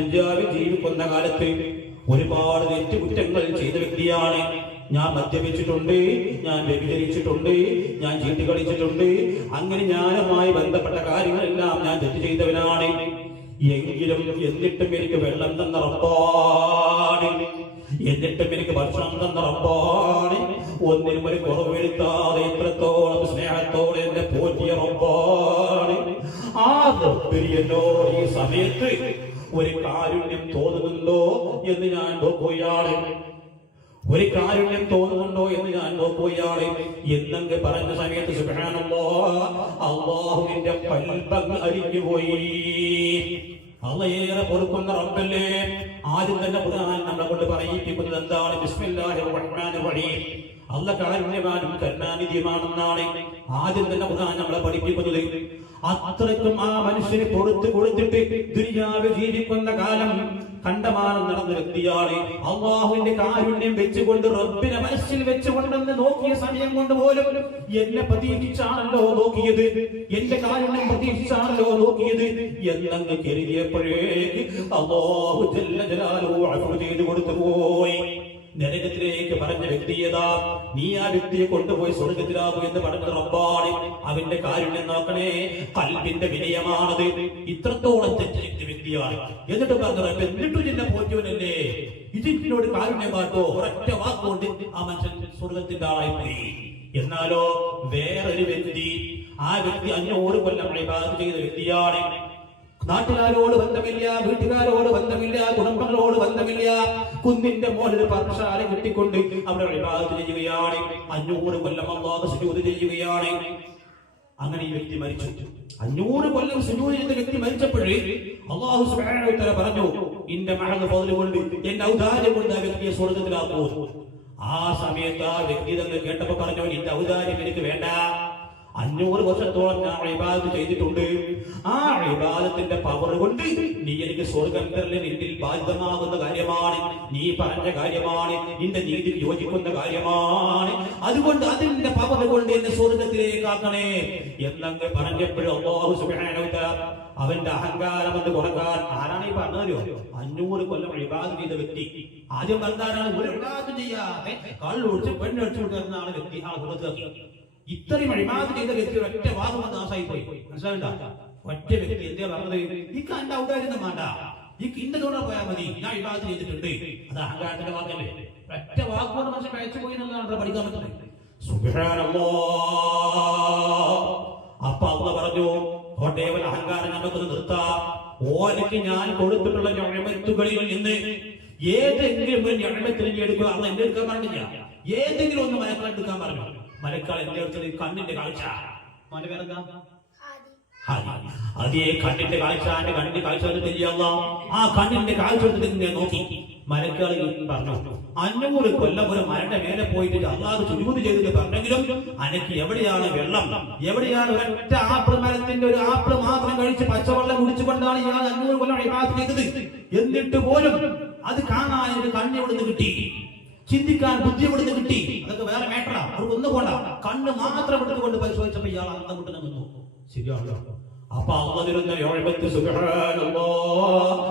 ദുനിയാവിൽ ജീവിക്കുന്ന കാലത്ത് ഒരുപാട് തെറ്റുകുറ്റങ്ങൾ ചെയ്ത വ്യക്തിയാണ്. ഞാൻ മദ്യപിച്ചിട്ടുണ്ട്, ഞാൻ വ്യഭിചരിച്ചിട്ടുണ്ട്, ഞാൻ ചീട്ട് കളിച്ചിട്ടുണ്ട്, അങ്ങനെ ഞാനുമായി ബന്ധപ്പെട്ട കാര്യങ്ങളെല്ലാം ഞാൻ തെറ്റ് ചെയ്തവനാണ്. എങ്കിലും എന്നിട്ടും എനിക്ക് വെള്ളം തന്ന റബ്ബാണ്, എന്നിട്ടും എനിക്ക് ഭക്ഷണം തന്ന റബ്ബാണ്, ഒന്നിനും ഒരു കുറവ് വരുത്താതെ എത്രത്തോളം സ്നേഹത്തോടെ എന്നെ പോറ്റിയ റബ്ബാണ്. ആ റബ്ബിന് എന്നോട് ഈ സമയത്ത് ഒരു കാരുണ്യം തോന്നുന്നുണ്ടോ എന്ന് ഞാൻ നോക്കുകയാണ്, ഒരു കാരുണ്യം തോന്നുന്നുണ്ടോ എന്ന് ഞാൻ നോക്കുകയാണ് എന്നങ്ങ് പറഞ്ഞ സമയത്ത് സുബ്ഹാനല്ലാഹ്, അല്ലാഹുവിന്റെ കൽബ് അരിഞ്ഞുപോയി. അള്ളയേറെ പൊറുക്കുന്ന റബ്ബല്ലേ. ആദ്യം തന്നെ ഖുർആൻ നമ്മളെ കൊണ്ട് പറയിപ്പിക്കുന്നത് എന്താണ്? ബിസ്മില്ലാഹിർ റഹ്മാനിർ റഹീം. അല്ലാഹ് കാരുണ്യവാനും കരുണാനിധിയുമാണെന്നാണ് ആദ്യം തന്നെ ഖുർആൻ നമ്മളെ പഠിപ്പിക്കുന്നത്. അത്രയ്ക്കും ആ മനുഷ്യന് പുറത്തു കൊടുത്തിട്ട് ദുനിയാവിൽ ജീവിക്കുന്ന കാലം കണ്ടമാനം നടന്ന വ്യക്തിയാണ്. അള്ളാഹുവിന്റെ കാരുണ്യം വെച്ചുകൊണ്ട് റബ്ബിനെ മനസ്സിൽ വെച്ചുകൊണ്ടെന്ന് നോക്കിയ സമയം കൊണ്ട് പോലും എന്നെ പ്രതീക്ഷിച്ചാണല്ലോ നോക്കിയത്, എന്റെ കാരുണ്യം പ്രതീക്ഷിച്ചാണല്ലോ നോക്കിയത് എന്നങ്ങ് കരുതിയപ്പോഴേക്ക് അല്ലാഹു ജല്ല ജലാലുഹു അഫ്വ ചെയ്തു കൊടുത്തു പോയി. നരകത്തിലേക്ക് പറഞ്ഞ വ്യക്തിയതാ, നീ ആ വ്യക്തിയെ കൊണ്ടുപോയി സ്വർഗത്തിലാകൂ എന്ന് പറഞ്ഞ റബ്ബാണ്. അവന്റെ കാരുണ്യം നോക്കണേ, കൽബിന്റെ വിനയമാണത്. ഇത്രത്തോളം തെറ്റിച്ച വ്യക്തിയാണ്. എന്നിട്ട് പറഞ്ഞു, എന്നിട്ടും എന്നെ പോറ്റവനല്ലേ, ഇതിനോട് കാരുണ്യം കാട്ടോ. ഒരൊറ്റ വാക്കുകൊണ്ട് ആ മനുഷ്യൻ സ്വർഗത്തിന്റെ ആളായി പോയി. എന്നാലോ വേറൊരു വ്യക്തി, ആ വ്യക്തി 500 കൊല്ലം ഇബാദത്ത് ചെയ്ത വ്യക്തിയാണ്. നാട്ടുകാരോട് ബന്ധമില്ല, വീട്ടുകാരോട് ബന്ധമില്ല, കുടുംബങ്ങളോട് ബന്ധമില്ല. കുന്നിന്റെ മുകളിൽ പാഠശാല കെട്ടിക്കൊണ്ട് അവിടെ ഇബാദത്ത് ചെയ്യുകയാണ്. 500 കൊല്ലം അല്ലാഹു സുജൂദ് ചെയ്യുകയാണ്. അങ്ങനെ ഈ വ്യക്തി മരിച്ചു. 500 കൊല്ലം സുജൂദ് ചെയ്ത വ്യക്തി മരിച്ചപ്പോഴേ അല്ലാഹു സുബ്ഹാനഹു വ തആല പറഞ്ഞു, ഇന്റെ മഹദ് ഫദ്ൽ കൊണ്ട്, എന്റെ ഔദാര്യം കൊണ്ട് ആ വ്യക്തിയെ സ്വർഗ്ഗത്തിലാക്കൂ. ആ സമയത്ത് ആ വ്യക്തി തന്നെ കേട്ടപ്പോ പറഞ്ഞു, എന്റെ ഔദാര്യം എനിക്ക് വേണ്ട, 500 വർഷത്തോളം ഞാൻ ഇബാദത്ത് ചെയ്തിട്ടുണ്ട്. ആ ഇബാദത്തിന്റെ പവർ കൊണ്ട് നീ എനിക്ക് സ്വർഗ്ഗം തരൽ നിന്നിൽ ബാധ്യമാകുന്ന കാര്യമാണ്, നീ പറഞ്ഞ കാര്യമാണ്, നിന്റെ നീതിയിൽ യോജിക്കുന്ന കാര്യമാണ്. അതുകൊണ്ട് അതിന്റെ പവർ കൊണ്ട് എന്നെ സ്വർഗ്ഗത്തിലേക്ക് ആക്കണേ എന്നങ്ങ് പറഞ്ഞപ്പോഴും അല്ലാഹു സുബ്ഹാനഹു വ തആല അവന്റെ അഹങ്കാരം എന്ന് കുറക്കാൻ, ആരാണ് ഈ പറഞ്ഞതോ? 500 കൊല്ലം ഇബാദത്ത് ചെയ്ത വ്യക്തി. ആദ്യം പറഞ്ഞാലാണ് ഒരു ഇബാദത്ത് ചെയ്യാതെ കള്ളൊഴിച്ച് പെണ്ണൊഴിച്ചു കൊടുക്കുന്ന ആള് വ്യക്തി ആ സ്വർഗ്ഗത്തിലാക്കി. ഇത്രയും ഇബാദത്ത് ചെയ്ത വ്യക്തി ഒറ്റ വാദം വന്ന് നാശമായി പോയി. മനസ്സിലാവണ്ട? ഒറ്റ വ്യക്തി എന്താ പറഞ്ഞത്? ഈ കണ്ട ഔദാര്യം വേണ്ട, ഈ കിണ്ടതോടെ പോയാൽ മതി, ഞാൻ ഇബാദത്ത് ചെയ്തിട്ടുണ്ട്. അത് അഹങ്കാരത്തിന്റെ വാക്കല്ലേ. ഒറ്റ വാക്കുകൊണ്ട് മനുഷ്യൻ കഴിച്ചു പോയി എന്നുള്ളതാണ് പഠിക്കാൻ പറ്റുന്നത്. സുബ്ഹാനല്ലാഹ്. അപ്പൊ അല്ലാഹ് പറഞ്ഞു, കോട്ടേവൻ അഹങ്കാരം നമുക്ക് നിർത്താം. ഓനക്ക് ഞാൻ കൊടുത്തിട്ടുള്ള നിഅമത്തുകളിൽ നിന്ന് ഏതെങ്കിലും ഒരു നിഅമത്തിനെ എടുക്കുക. അല്ലാഹ് എന്നെ എടുക്കാൻ പറഞ്ഞില്ല, ഏതെങ്കിലും ഒന്ന് മലക്കളെ എടുക്കാൻ പറഞ്ഞു. മലക്കാൾ എന്റെ അടുത്തത് കണ്ണിന്റെ കാഴ്ച. മോന്റെ പേരെന്താ? അതേ കണ്ണിന്റെ കാഴ്ച. എന്റെ കണ്ണിന്റെ കാഴ്ച തെളിയല്ല. ആ കണ്ണിന്റെ കാഴ്ച എടുത്തിട്ട് നോക്കി മലക്കാൾ പറഞ്ഞു, 500 കൊല്ലം ഒരു മരന്റെ മേലെ പോയിട്ട് അല്ലാഹു സുജൂദ് ചെയ്തിട്ട് പറഞ്ഞെങ്കിലും അനക്ക് എവിടെയാണ് വെള്ളം, എവിടെയാണ് ഒരൊറ്റ ആപ്പിൾ മരത്തിന്റെ ഒരു ആപ്പിൾ മാത്രം കഴിച്ച് പച്ചവെള്ളം കുടിച്ചുകൊണ്ടാണ് ഇയാൾ 500 കൊല്ലം ഇബാദത്ത് ചെയ്തത്. എന്നിട്ട് പോലും അത് കാണാൻ ഒരു കണ്ണ് എവിടുന്ന് കിട്ടി, ചിന്തിക്കാൻ ബുദ്ധി എവിടുന്ന് കിട്ടി? അതൊക്കെ വേറെ മേട്ടറാ, അവർക്ക് ഒന്നും പോണ്ട. കണ്ണ് മാത്രം എടുത്തുകൊണ്ട് പരിശോധിച്ചപ്പോ ഇയാൾ അന്തം വിട്ട് നിന്നു. ശരിയാണല്ലോ. അപ്പൊ അല്ലാഹു സുബ്ഹാനല്ലാഹ്